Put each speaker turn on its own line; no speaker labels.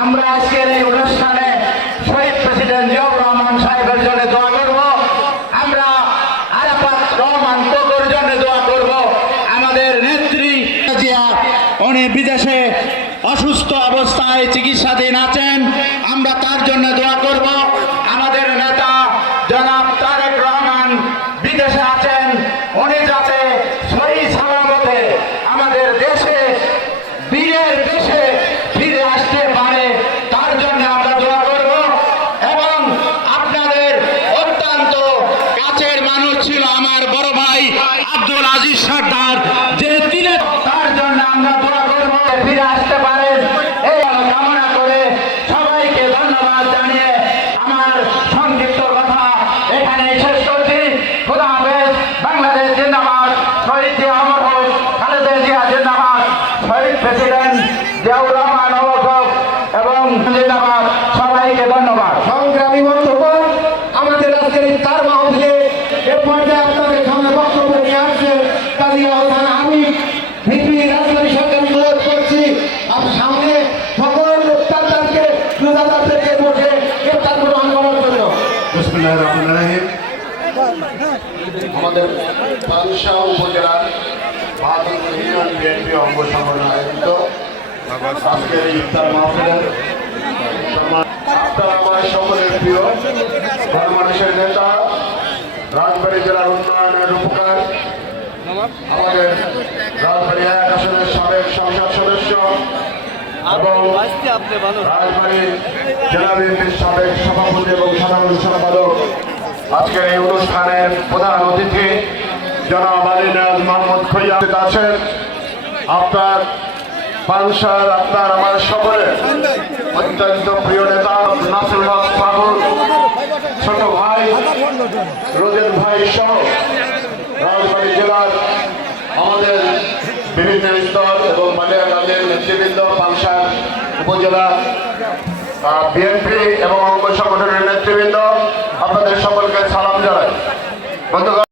আমরা আজকের এই রহমান সাহেবের জন্য দোয়া করব আমরা আরাফাত রহমান দোয়া করব আমাদের নেত্রী জিয়া উনি বিদেশে অসুস্থ অবস্থায় চিকিৎসাধীন আছেন আমরা তার জন্য দোয়া করব। আমাদের নেতা জনাব তারেক রহমান বিদেশে আছেন উনি যাতে সহি সালামতে আমাদের দেশে বীরের দেশে ফিরে আসতে পারে তার জন্য আমরা দোয়া করব এবং আপনাদের অত্যন্ত কাছের মানুষ ছিল আমার বড় ভাই আব্দুল আজিজ সর্দার। যে তিনি তার জন্য আমরা দোয়া করব, ফিরে আসতে পারেন এই কামনা করে সবাইকে ধন্যবাদ জানিয়ে আমার সংক্ষিপ্ত কথা এখানে শেষ করছি। খোদা হাফেজ, বাংলাদেশ জিন্দাবাদ, শহীদ জিয়া অমর হোক, খালেদা জিয়া জিন্দাবাদ, শহীদ প্রেসিডেন্ট জিয়াউর রহমান
বিসমুল্লাহির রহমানির রহিম আমাদের পাংশা উপজেলার বাহাদুর ইউনিয়ন বিএনপি অঙ্গ সংগঠন আয়োজিত আজকের ইফতার মাহফিলের আপনারা আমার সকলের প্রিয় গণমানুষের নেতা, রাজবাড়ী জেলার উন্নয়নের উপকার, আমাদের রাজবাড়ী এবং রাজবাড়ী জেলা বিএনপির সাবেক সভাপতি এবং সাধারণ সম্পাদক আজকের এই অনুষ্ঠানের প্রধান অতিথি জনাব আলী নাজ মোহাম্মদ খৈয়াদ আছেন। আপনার পানসার আপনার আমার সকলের অত্যন্ত প্রিয় নেতা নাসির হক ছোট ভাই রোজেন ভাই সহ রাজবাড়ী জেলার আমাদের বিভিন্ন স্তর এবং দলের নেতৃবৃন্দ পাংশার উপজেলা বিএনপি এবং অঙ্গ সংগঠনের নেতৃবৃন্দ, আপনাদের সকলকে সালাম জানাই। বন্ধুগণ